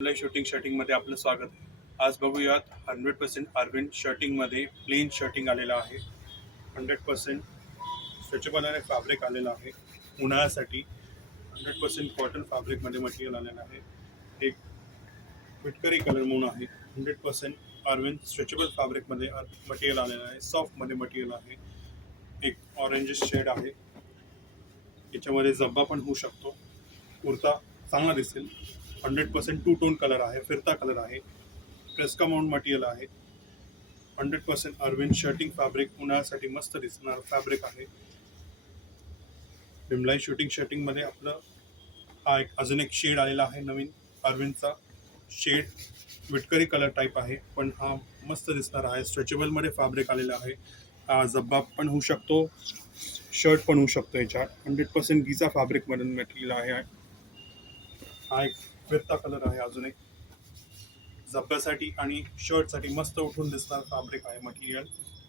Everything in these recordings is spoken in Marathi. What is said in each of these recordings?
शर्टिंगमध्ये आपलं स्वागत आहे. आज बघूयात 100% अरविंद शर्टिंगमध्ये प्लेन शर्टिंग आलेलं आहे. 100% स्ट्रेचेबल आणि फॅब्रिक आलेलं आहे. उन्हाळ्यासाठी 100% कॉटन फॅब्रिकमध्ये मटेरियल आलेलं आहे. एक विटकरी कलर म्हणून आहे. 100% अरविंद स्ट्रेचेबल फॅब्रिकमध्ये मटेरियल आलेलं आहे. सॉफ्टमध्ये मटेरियल आहे. एक ऑरेंज शेड आहे. याच्यामध्ये जब्बा पण होऊ शकतो. कुर्ता चांगला दिसेल. 100% टू टोन कलर आहे. फिरता कलर आहे. प्रेस्का माउंट मटेरियल आहे. 100% अरविंद शर्टिंग फॅब्रिक उन्हाळ्यासाठी मस्त दिसणार फॅब्रिक आहे. बिमलाई शर्टिंगमध्ये आपलं हा एक अजून एक शेड आलेला आहे. नवीन अरविंदचा शेड विटकरी कलर टाईप आहे, पण हा मस्त दिसणार आहे. स्ट्रेचेबलमध्ये फॅब्रिक आलेला आहे. हा जब्बा पण होऊ शकतो, शर्ट पण होऊ शकतो. याच्यात 100% गीचा फॅब्रिकमधून मटेरियल आहे. हा एक फिरता कलर आहे. अजून एक जब्ब्यासाठी आणि शर्टसाठी मस्त उठून दिसणार फॅब्रिक आहे. Material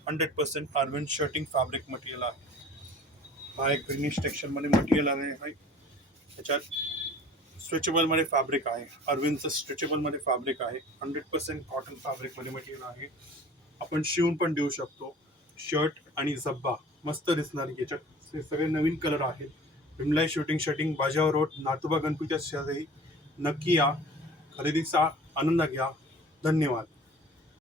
100% Arvind shirting fabric material आहे. हा एक ग्रीनिश टेक्स्चरमध्ये मटेरियल आहे. त्याच्यात स्ट्रेचेबलमध्ये फॅब्रिक आहे. अरविंदचं स्ट्रेचेबलमध्ये फॅब्रिक आहे. 100% कॉटन फॅब्रिकमध्ये मटेरियल आहे. आपण शिवून पण देऊ शकतो. शर्ट आणि जब्बा मस्त दिसणार. याच्यात हे सगळे नवीन कलर आहेत. बिमलाई शर्टिंग बाजावर रोड, नातोबा गणपतीच्या शेजारी. नक्की या, खरेदीचा आनंद घ्या. धन्यवाद.